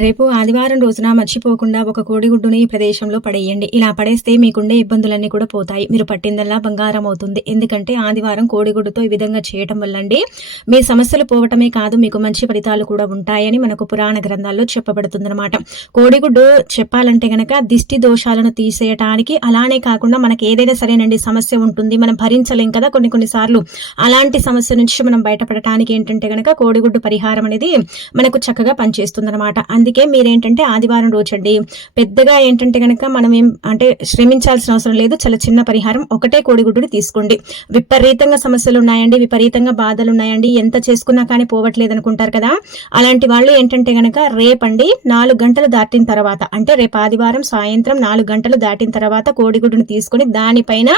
రేపు ఆదివారం రోజున మర్చిపోకుండా ఒక కోడిగుడ్డుని ఈ ప్రదేశంలో పడేయండి. ఇలా పడేస్తే మీకుండే ఇబ్బందులన్నీ కూడా పోతాయి. మీరు పట్టిందల్లా బంగారం అవుతుంది. ఎందుకంటే ఆదివారం కోడిగుడ్డుతో ఈ విధంగా చేయటం వల్లండి మీ సమస్యలు పోవటమే కాదు, మీకు మంచి ఫలితాలు కూడా ఉంటాయని మనకు పురాణ గ్రంథాల్లో చెప్పబడుతుందన్నమాట. కోడిగుడ్డు చెప్పాలంటే గనక దిష్టి దోషాలను తీసేయటానికి, అలానే కాకుండా మనకి ఏదైనా సరేనండి సమస్య ఉంటుంది, మనం భరించలేం కదా కొన్నిసార్లు. అలాంటి సమస్య నుంచి మనం బయటపడటానికి ఏంటంటే గనక కోడిగుడ్డు పరిహారం అనేది మనకు చక్కగా పనిచేస్తుందన్నమాట. అందుకే మీరేంటంటే ఆదివారం రోజండి పెద్దగా ఏంటంటే గనక మనం అంటే శ్రమించాల్సిన అవసరం లేదు. చాలా చిన్న పరిహారం, ఒకటే కోడిగుడ్డుని తీసుకోండి. విపరీతంగా సమస్యలు ఉన్నాయండి, విపరీతంగా బాధలు ఉన్నాయండి, ఎంత చేసుకున్నా కానీ పోవట్లేదు అనుకుంటారు కదా, అలాంటి వాళ్ళు ఏంటంటే గనక రేపండి 4 గంటలు దాటిన తర్వాత, అంటే రేపు ఆదివారం సాయంత్రం 4 గంటలు దాటిన తర్వాత కోడిగుడ్డుని తీసుకొని దానిపైన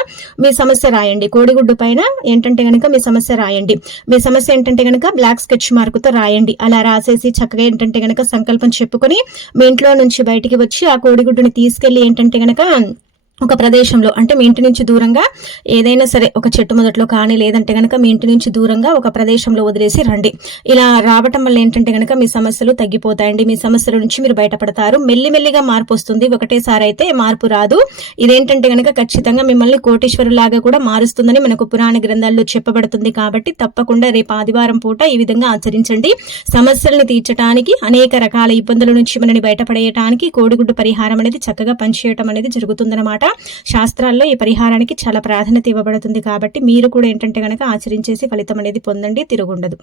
మీ సమస్య రాయండి. కోడిగుడ్డు పైన ఏంటంటే గనక మీ సమస్య రాయండి. మీ సమస్య ఏంటంటే గనక బ్లాక్ స్కెచ్ మార్కుతో రాయండి. అలా రాసేసి చక్కగా ఏంటంటే గనక సంకల్పం చెప్పుకొని మీ ఇంట్లో నుంచి బయటికి వచ్చి ఆ కోడిగుడ్డుని తీసుకెళ్లి ఏంటంటే గనక ఒక ప్రదేశంలో, అంటే మీ ఇంటి నుంచి దూరంగా ఏదైనా సరే ఒక చెట్టు మొదట్లో కానీ, లేదంటే గనక మీ ఇంటి నుంచి దూరంగా ఒక ప్రదేశంలో వదిలేసి రండి. ఇలా రావటం వల్ల ఏంటంటే గనక మీ సమస్యలు తగ్గిపోతాయండి. మీ సమస్యల నుంచి మీరు బయటపడతారు. మెల్లిమెల్లిగా మార్పు వస్తుంది, ఒకటేసారి అయితే మార్పు రాదు. ఇదేంటంటే గనక ఖచ్చితంగా మిమ్మల్ని కోటీశ్వరులాగా కూడా మారుస్తుందని మనకు పురాణ గ్రంథాల్లో చెప్పబడుతుంది. కాబట్టి తప్పకుండా రేపు ఆదివారం పూట ఈ విధంగా ఆచరించండి. సమస్యల్ని తీర్చడానికి, అనేక రకాల ఇబ్బందుల నుంచి మనని బయటపడేయటానికి కోడిగుడ్డు పరిహారం అనేది చక్కగా పనిచేయటం అనేది జరుగుతుందన్నమాట. శాస్త్రాల్లో ఈ పరిహారానికి చాలా ప్రాధాన్యత ఇవ్వబడుతుంది. కాబట్టి మీరు కూడా ఏంటంటే గనక ఆచరించేసి ఫలితం అనేది పొందండి, తిరుగుండదు.